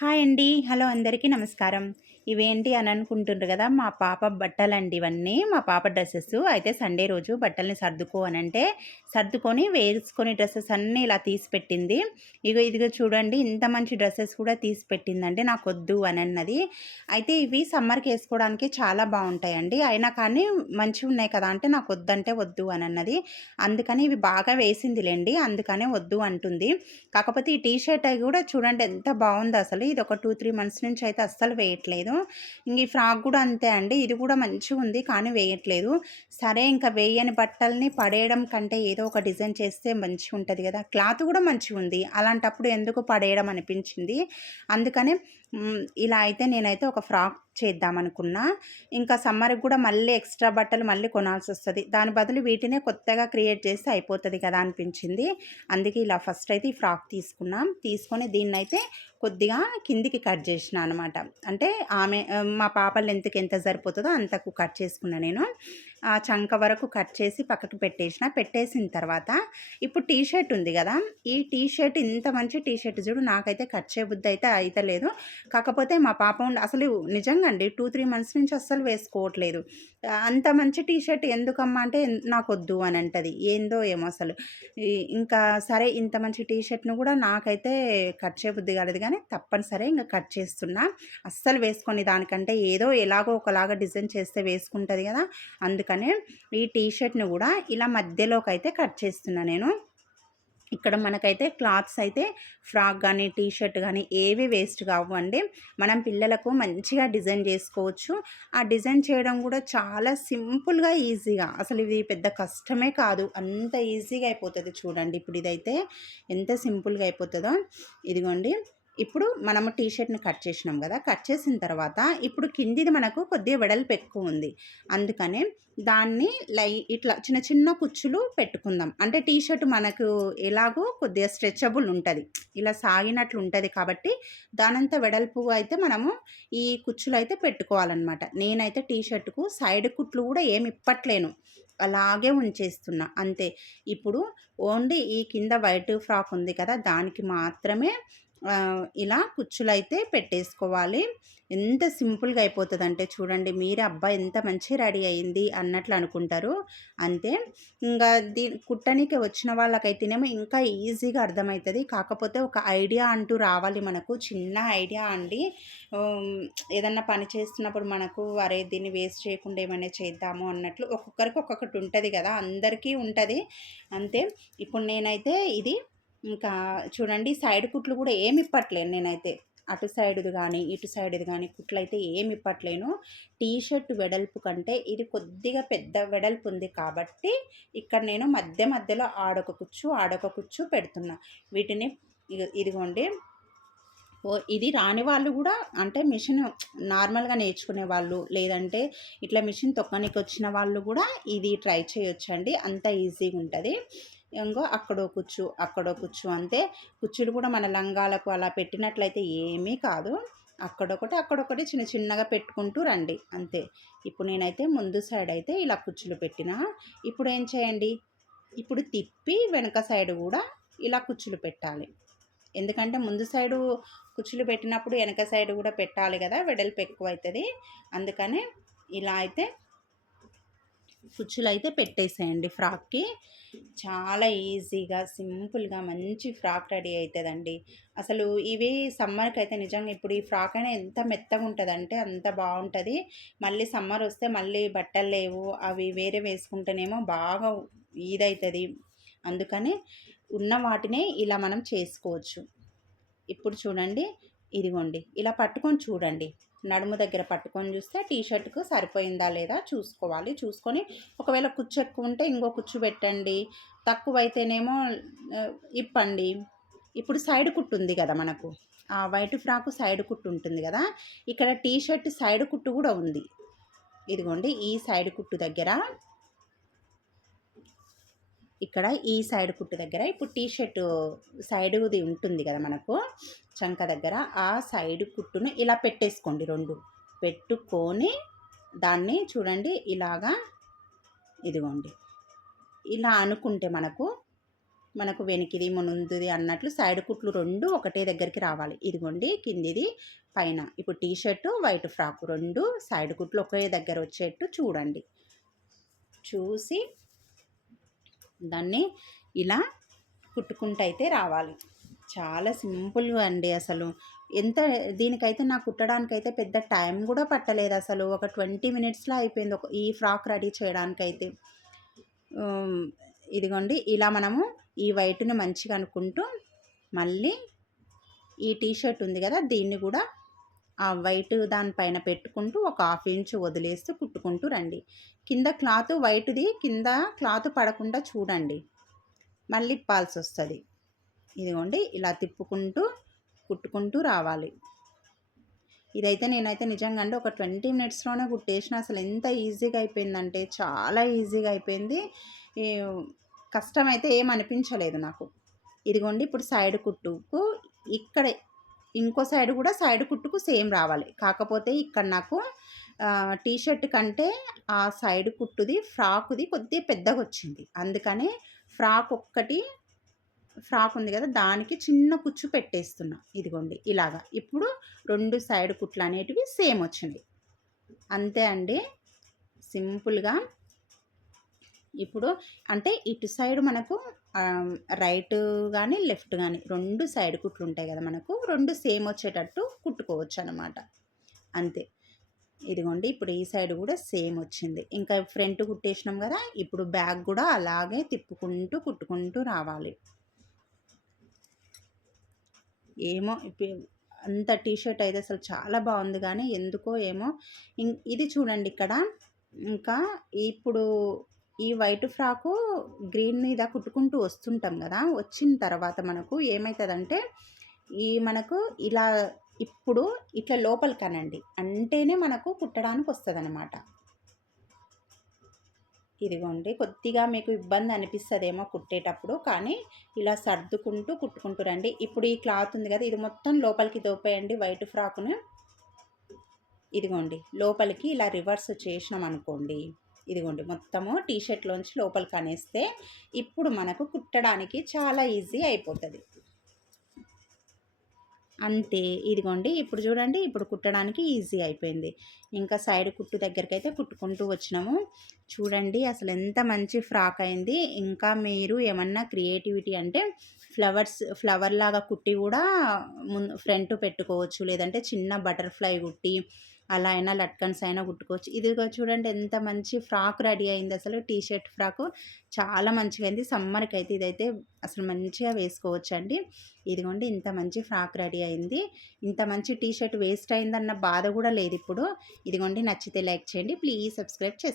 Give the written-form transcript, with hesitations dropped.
Hi అండి. Hello అందరికీ నమస్కారం. ఇవేంటి అని అనుకుంటుండ్రు గదా! మా పాప బట్టలండి ఇవన్నీ. మా పాప డ్రెసెస్. అయితే సండే రోజు బట్టల్ని సర్దుకో అనంటే, సర్దుకొని వేసుకొని డ్రెసెస్ అన్నీ ఇలా తీసి పెట్టింది. ఇదిగో చూడండి ఇంత మంచి డ్రెసెస్ కూడా తీసి పెట్టిందండి నాకొద్దు అనన్నది. అయితే ఇవి సమ్మర్‌కేసుకోవడానికి చాలా బావుంటాయండి. అయినా కానీ మంచిగున్నాయి కదా! అంటే నాకొద్దంటే వద్దు అనన్నది. అందుకని ఇవి బాగా వేసిందిలెండి. అందుకనే వద్దు అంటుంది. కాకపోతే ఈ టీ షర్ట్ అయి గూడా చూడండి ఎంత బావుందో అసలు. ఇదొక 2, 3 మంత్స్ నుంచి అయితే అస్సలు వేయట్లేదు. ఇంగ ఈ ఫ్రాక్ గూడా అంతే అండి. ఇది గూడా మంచిగుంది కానీ వేయట్లేదు. సరే ఇంక వేయని బట్టల్ని పడేయడం కంటే ఏదో ఒక డిజైన్ చేస్తే మంచిగుంటది గదా! క్లాత్ గూడా మంచిగుంది. అలాంటప్పుడు ఎందుకు పడేయడం అనిపించింది. అందుకనే ఇలా అయితే నేనైతే ఒక ఫ్రాక్ చేద్దామనుకున్నా. ఇంకా సమ్మర్‌కి గూడా మళ్ళీ ఎక్స్‌ట్రా బట్టలు మళ్ళీ కొనాల్సొస్తది. దాని బదులు వీటినే కొత్తగా క్రియేట్ చేస్తే అయిపోతది కదా అనిపించింది. అందుకే ఇలా ఫస్ట్ అయితే ఈ ఫ్రాక్ తీసుకున్నాం. తీసుకొని దీన్నైతే కొద్దిగా కిందికి కట్ చేసినా అనమాట. అంటే మా పాప లెంత్‌కి ఎంత సరిపోతదో అంతకు కట్ చేసుకున్నా నేను. ఆ చంక వరకు కట్ చేసి పక్కకు పెట్టేసిన. పెట్టేసిన తర్వాత ఇప్పుడు టీ షర్ట్ ఉంది గదా! ఈ టీ షర్ట్ ఇంత మంచి టీ షర్ట్ చూడు నాకైతే కట్ చేయబుద్ధి అయితే అయితలేదు. కాకపోతే మా పాప అసలు నిజంగా అండి 2, 3 మంత్స్ నుంచి అస్సలు వేసుకోవట్లేదు. అంత మంచి టీ షర్ట్ ఎందుకమ్మా అంటే నాకొద్దు అని అంటది. ఏందో ఏమో అసలు. ఇంకా సరే ఇంత మంచి టీ షర్ట్‌ని గూడా నాకైతే కట్ చేయబుద్ధి కాలేదు గానీ తప్పనిసరి ఇంక కట్ చేస్తున్నా. అస్సలు వేసుకొని దానికంటే ఏదో ఎలాగో ఒకలాగా డిజైన్ చేస్తే వేసుకుంటది గదా! అందుకనే ఈ టీ షర్ట్‌ని గూడా ఇలా మధ్యలోకైతే కట్ చేస్తున్నా నేను. ఇక్కడ మనకైతే క్లాత్స్ అయితే ఫ్రాక్ గానీ, టీ షర్ట్ గానీ ఏవి వేస్ట్ కావండి. మనం పిల్లలకు మంచిగా డిజైన్ జేసుకోవచ్చు. ఆ డిజైన్ చేయడం గూడా చాలా సింపుల్‌గా, ఈజీగా అసలు ఇది పెద్ద కష్టమే కాదు. అంత ఈజీగా అయిపోతది చూడండి. ఇప్పుడు ఇదైతే ఎంత సింపుల్‌గా అయిపోతదో. ఇదిగోండి. ఇప్పుడు మనము టీ షర్ట్‌ని కట్ చేసినాం గదా! కట్ చేసిన తర్వాత ఇప్పుడు కిందిది మనకు కొద్దిగా వెడల్పు ఎక్కువుంది. అందుకనే దాన్ని ఇట్లా చిన్న చిన్న కుచ్చులు పెట్టుకుందాం. అంటే టీ షర్ట్ మనకు ఎలాగో కొద్దిగా స్ట్రెచబుల్ ఉంటది. ఇలా సాగినట్లు ఉంటది కాబట్టి దానంత వెడల్పుగా అయితే మనము ఈ కుచ్చులైతే పెట్టుకోవాలనమాట. నేనైతే టీ షర్ట్‌కు సైడ్ కుట్లు గూడా ఏమి ఇప్పట్లేను. అలాగే ఉంచేస్తున్నా అంతే. ఇప్పుడు ఓన్లీ ఈ కింద వైట్ ఫ్రాక్ ఉంది కదా! దానికి మాత్రమే ఇలా కుచ్చులైతే పెట్టేసుకోవాలి. ఎంత సింపుల్‌గా అయిపోతదంటే చూడండి మీరే అబ్బా! ఎంత మంచిగా రెడీ అయింది అన్నట్లు అనుకుంటారు. అంతే. ఇంగా కుట్టనీకి వచ్చిన వాళ్ళకైతేనేమో ఇంకా ఈజీగా అర్థమైతది. కాకపోతే ఒక ఐడియా అంటూ రావాలి మనకు. చిన్న ఐడియా అండి. హ్మ్. ఏదన్నా పని చేస్తున్నప్పుడు మనకు అరే! దీన్ని వేస్ట్ చేయకుండా ఏమైనా చేద్దాము అన్నట్లు ఒక్కొక్కరికి ఒక్కొక్కటి ఉంటది గదా! అందరికీ ఉంటది. అంతే. ఇప్పుడు నేనైతే ఇది ఇంకా చూడండి సైడ్ కుట్లు గూడా ఏమి ఇప్పట్లేను నేనైతే. అటు సైడ్‌ది గానీ, ఇటు సైడ్‌ది గానీ కుట్లయితే ఏమి ఇప్పట్లేను. టీ షర్ట్ వెడల్పు కంటే ఇది కొద్దిగా పెద్ద వెడల్పు ఉంది కాబట్టి, ఇక్కడ నేను మధ్య మధ్యలో ఆడొక కుచ్చు, ఆడొక కుచ్చు పెడుతున్నా. వీటిని ఇదిగోండి. ఇది రాని వాళ్ళు గూడా అంటే మిషన్ నార్మల్‌గా నేర్చుకునే వాళ్ళు, లేదంటే ఇట్లా మిషన్ తొక్కనీకొచ్చిన వాళ్ళు గూడా ఇది ట్రై చేయొచ్చండి. అంత ఈజీగుంటది. ఇంగో అక్కడో కుచ్చు, అక్కడో కుచ్చు అంతే. కుచ్చులు కూడా మన లంగాలకు అలా పెట్టినట్లయితే ఏమీ కాదు. అక్కడొకటి, అక్కడొకటి చిన్న చిన్నగా పెట్టుకుంటూ రండి అంతే. ఇప్పుడు నేనైతే ముందు సైడ్ అయితే ఇలా కుచ్చులు పెట్టినా. ఇప్పుడేం చేయండి, ఇప్పుడు తిప్పి వెనక సైడ్ గూడా ఇలా కుచ్చులు పెట్టాలి. ఎందుకంటే ముందు సైడు కుచ్చులు పెట్టినప్పుడు వెనక సైడ్ గూడా పెట్టాలి గదా! వెడల్పు ఎక్కువైతది. అందుకనే ఇలా అయితే కుచ్చులైతే పెట్టేసేయండి ఫ్రాక్‌కి. చాలా ఈజీగా, సింపుల్‌గా మంచి ఫ్రాక్ రెడీ అయితదండి. అసలు ఇవి సమ్మర్‌కైతే నిజంగా ఇప్పుడు ఈ ఫ్రాక్ అయినా ఎంత మెత్తగుంటదంటే అంత బావుంటది. మళ్ళీ సమ్మరొస్తే మళ్ళీ బట్టలు లేవు. అవి వేరే వేసుకుంటేనేమో బాగా ఇదైతది. అందుకని ఉన్న వాటినే ఇలా మనం చేసుకోవచ్చు. ఇప్పుడు చూడండి, ఇదిగోండి. ఇలా పట్టుకొని చూడండి. నడుము దగ్గర పట్టుకొని చూస్తే టీ షర్ట్‌కు సరిపోయిందా లేదా చూసుకోవాలి. చూసుకొని ఒకవేళ కుచ్చు ఎక్కువుంటే ఇంకో కుచ్చు పెట్టండి. తక్కువైతేనేమో ఇప్పండి. ఇప్పుడు సైడ్ కుట్టు ఉంది గదా మనకు. ఆ వైట్ ఫ్రాకు సైడ్ కుట్టు ఉంటుంది గదా! ఇక్కడ టీ షర్ట్ సైడ్ కుట్టు గూడా ఉంది. ఇదిగోండి ఈ సైడ్ కుట్టు దగ్గర ఇక్కడ ఈ సైడ్ కుట్టు దగ్గర ఇప్పుడు టీ షర్టు సైడుది ఉంటుంది కదా మనకు చంక దగ్గర, ఆ సైడ్ కుట్టును ఇలా పెట్టేసుకోండి 2. పెట్టుకొని దాన్ని చూడండి ఇలాగా ఇదిగోండి. ఇలా అనుకుంటే మనకు మనకు వెనికిది ముందుది అన్నట్లు సైడ్ కుట్లు 2 ఒకటే దగ్గరికి రావాలి. ఇదిగోండి కిందిది పైన. ఇప్పుడు T shirt, white frock 2 side కుట్లు ఒకే దగ్గర వచ్చేట్టు చూడండి. చూసి దాన్ని ఇలా కుట్టుకుంటైతే రావాలి. చాలా సింపుల్‌గా అండి అసలు. ఎంత దీనికైతే నాకు కుట్టడానికైతే పెద్ద టైం గూడా పట్టలేదు అసలు. ఒక 20 మినిట్స్‌లో అయిపోయింది ఈ ఫ్రాక్ రెడీ చేయడానికైతే. ఇదిగోండి ఇలా మనము ఈ వైట్‌ని మంచిగా అనుకుంటూ మళ్ళీ ఈ టీ షర్ట్ ఉంది కదా, దీన్ని కూడా ఆ వైట్ దానిపైన పెట్టుకుంటూ ఒక 1/2 ఇంచు వదిలేస్తూ కుట్టుకుంటూ రండి. కింద క్లాత్ వైట్‌ది కింద క్లాత్ పడకుండా చూడండి, మళ్ళీ ఇప్పాల్సొస్తది. ఇదిగోండి ఇలా తిప్పుకుంటూ కుట్టుకుంటూ రావాలి. ఇదైతే నేనైతే నిజంగా అండి ఒక 20 మినిట్స్‌లోనే కుట్టేసిన. అసలు ఎంత ఈజీగా అయిపోయిందంటే చాలా ఈజీగా అయిపోయింది. ఈ కష్టమైతే ఏం అనిపించలేదు నాకు. ఇదిగోండి ఇప్పుడు సైడ్ కుట్టుకు ఇక్కడే ఇంకో సైడ్ కూడా సైడ్ కుట్టుకు సేమ్ రావాలి. కాకపోతే ఇక్కడ నాకు టీ షర్ట్ కంటే ఆ సైడ్ కుట్టుది ఫ్రాకుది కొద్దిగా పెద్దగొచ్చింది. అందుకనే ఫ్రాక్ ఉంది కదా, దానికి చిన్న కుచ్చు పెట్టేస్తున్నా. ఇదిగోండి ఇలాగా. ఇప్పుడు 2 సైడ్ కుట్లు అనేటివి సేమ్ వచ్చింది. అంతే అండి, సింపుల్‌గా. ఇప్పుడు అంటే ఇటు సైడ్ మనకు రైట్ కానీ లెఫ్ట్ కానీ 2 సైడ్ కుట్లు ఉంటాయి కదా మనకు, 2 సేమ్ వచ్చేటట్టు కుట్టుకోవచ్చు అన్నమాట. అంతే. ఇదిగోండి ఇప్పుడు ఈ సైడ్ కూడా సేమ్ వచ్చింది. ఇంకా ఫ్రంట్ కుట్టేసినాం కదా, ఇప్పుడు బ్యాక్ కూడా అలాగే తిప్పుకుంటూ కుట్టుకుంటూ రావాలి. ఏమో అంత టీ షర్ట్ అయితే అసలు చాలా బాగుంది, కానీ ఎందుకో ఏమో ఇది చూడండి ఇక్కడ. ఇంకా ఇప్పుడు ఈ వైట్ ఫ్రాకు గ్రీన్ మీద కుట్టుకుంటూ వస్తుంటాం కదా, వచ్చిన తర్వాత మనకు ఏమవుతుందంటే మనకు ఇలా ఇప్పుడు ఇట్లా లోపలికనండి అంటేనే మనకు కుట్టడానికి వస్తుందన్నమాట. ఇదిగోండి కొద్దిగా మీకు ఇబ్బంది అనిపిస్తుందేమో కుట్టేటప్పుడు, కానీ ఇలా సర్దుకుంటూ కుట్టుకుంటూ రండి. ఇప్పుడు ఈ క్లాత్ ఉంది కదా, ఇది మొత్తం లోపలికి దోపేయండి వైట్ ఫ్రాకును. ఇదిగోండి లోపలికి ఇలా రివర్స్ చేసినాం అనుకోండి, ఇదిగోండి మొత్తము టీ షర్ట్లోంచి లోపలికి అనేస్తే ఇప్పుడు మనకు కుట్టడానికి చాలా ఈజీ అయిపోతుంది. అంతే. ఇదిగోండి ఇప్పుడు చూడండి, ఇప్పుడు కుట్టడానికి ఈజీ అయిపోయింది. ఇంకా సైడ్ కుట్టు దగ్గరికి అయితే కుట్టుకుంటూ వచ్చినాము. చూడండి అసలు ఎంత మంచి ఫ్రాక్ అయింది. ఇంకా మీరు ఏమన్నా క్రియేటివిటీ అంటే ఫ్లవర్ లాగా కుట్టి కూడా ఫ్రంట్ పెట్టుకోవచ్చు, లేదంటే చిన్న బటర్ఫ్లై కుట్టి అలా అయినా లట్కన్స్ అయినా కుట్టుకోవచ్చు. ఇదిగో చూడండి ఎంత మంచి ఫ్రాక్ రెడీ అయింది. అసలు టీ షర్ట్ ఫ్రాకు చాలా మంచిగా అయింది. సమ్మర్కి అయితే ఇదైతే అసలు మంచిగా వేసుకోవచ్చు అండి. ఇదిగోండి ఇంత మంచి ఫ్రాక్ రెడీ అయింది. ఇంత మంచి టీ షర్ట్ వేస్ట్ అయిందన్న బాధ కూడా లేదు ఇప్పుడు. ఇదిగోండి నచ్చితే లైక్ చేయండి, ప్లీజ్ సబ్స్క్రైబ్ చేసుకోండి.